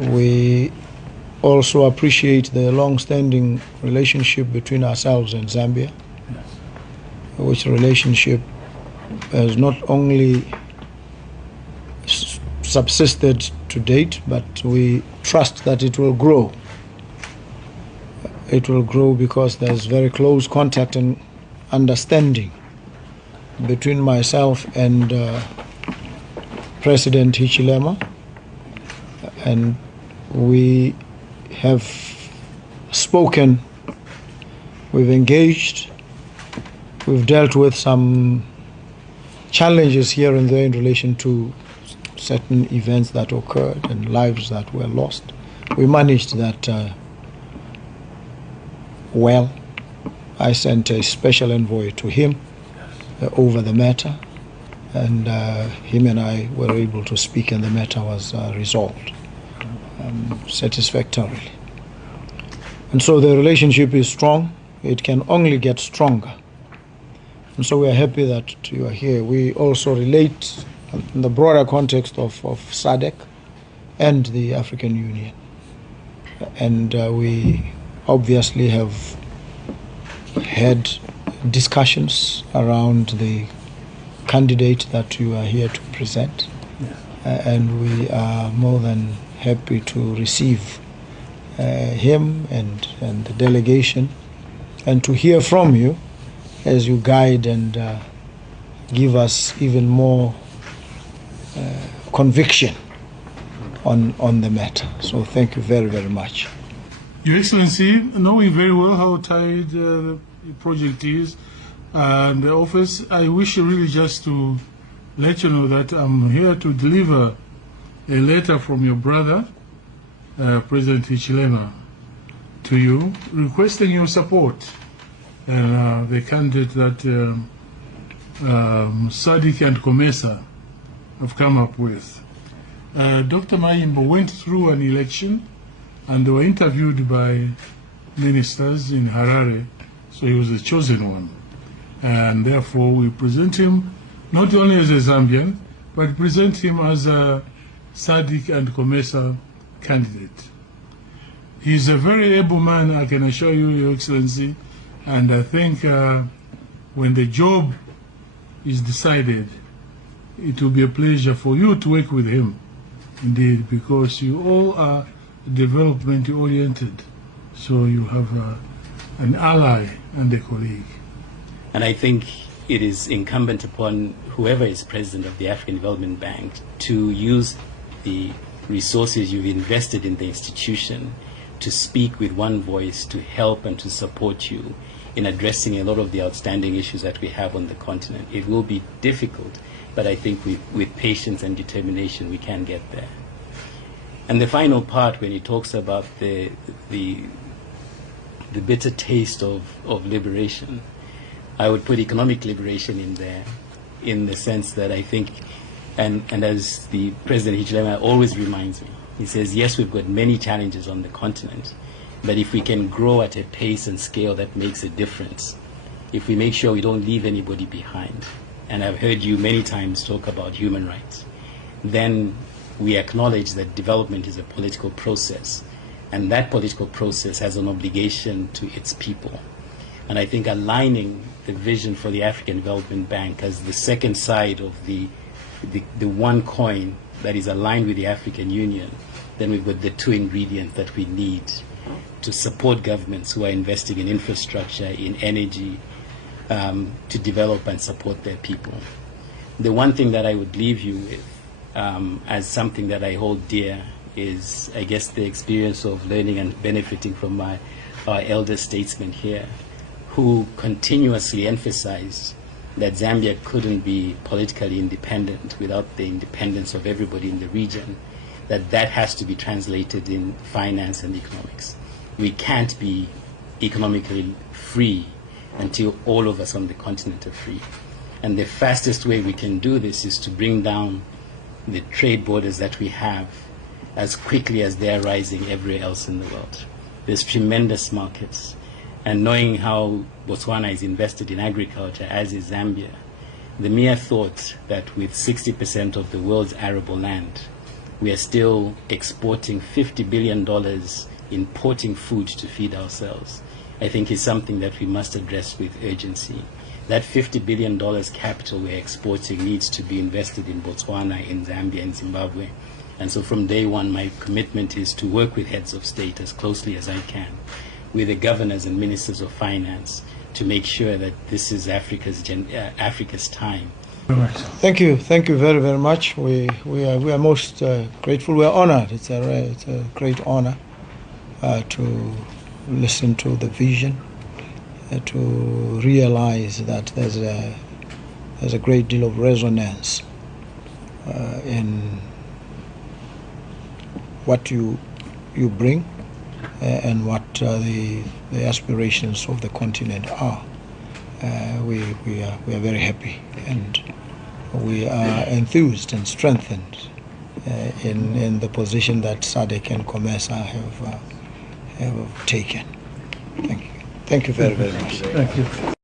We also appreciate the long-standing relationship between ourselves and Zambia, which relationship has not only subsisted to date, but we trust that it will grow. It will grow because there's very close contact and understanding between myself and President Hichilema, and we have spoken, we've engaged, we've dealt with some challenges here and there in relation to certain events that occurred and lives that were lost. We managed that well. I sent a special envoy to him over the matter, and him and I were able to speak, and the matter was resolved satisfactorily. And so the relationship is strong. It can only get stronger. And so we are happy that you are here. We also relate in the broader context of SADC and the African Union. And we obviously have had discussions around the candidate that you are here to present. And we are more than happy to receive him and the delegation, and to hear from you as you guide and give us even more conviction on the matter. So thank you very, very much. Your Excellency, knowing very well how tight the project is and the office, I wish really just to let you know that I'm here to deliver a letter from your brother, President Hichilema, to you, requesting your support. The candidate that SADC and COMESA have come up with. Dr. Maimbo went through an election and they were interviewed by ministers in Harare, so he was the chosen one. And therefore we present him not only as a Zambian, but present him as a SADC and COMESA candidate. He's a very able man, I can assure you, Your Excellency, and I think when the job is decided, it will be a pleasure for you to work with him, indeed, because you all are development-oriented, so you have an ally and a colleague. And I think it is incumbent upon whoever is president of the African Development Bank to use the resources you've invested in the institution to speak with one voice, to help and to support you in addressing a lot of the outstanding issues that we have on the continent. It will be difficult, but I think with patience and determination we can get there. And the final part, when he talks about the bitter taste of liberation, I would put economic liberation in there, in the sense that I think, and as the President Hichilema always reminds me, he says, yes, we've got many challenges on the continent, but if we can grow at a pace and scale that makes a difference, if we make sure we don't leave anybody behind, and I've heard you many times talk about human rights, then we acknowledge that development is a political process, and that political process has an obligation to its people. And I think aligning the vision for the African Development Bank as the second side of the one coin that is aligned with the African Union, then we've got the two ingredients that we need to support governments who are investing in infrastructure, in energy, to develop and support their people. The one thing that I would leave you with, as something that I hold dear, is, I guess, the experience of learning and benefiting from our elder statesmen here, who continuously emphasized that Zambia couldn't be politically independent without the independence of everybody in the region, that has to be translated in finance and economics. We can't be economically free until all of us on the continent are free. And the fastest way we can do this is to bring down the trade borders that we have as quickly as they are rising everywhere else in the world. There's tremendous markets. And knowing how Botswana is invested in agriculture, as is Zambia, the mere thought that with 60% of the world's arable land we are still exporting $50 billion, importing food to feed ourselves, I think is something that we must address with urgency. That $50 billion capital we're exporting needs to be invested in Botswana, in Zambia, and Zimbabwe. And so from day one, my commitment is to work with heads of state as closely as I can, with the governors and ministers of finance, to make sure that this is Africa's time. Thank you very, very much. We are most grateful. We are honored. It's a great honor to listen to the vision, to realize that there's a great deal of resonance in what you bring and what the aspirations of the continent are. We are very happy, and we are enthused and strengthened in the position that SADC and COMESA have taken. Thank you. Thank you very, very much. Thank you.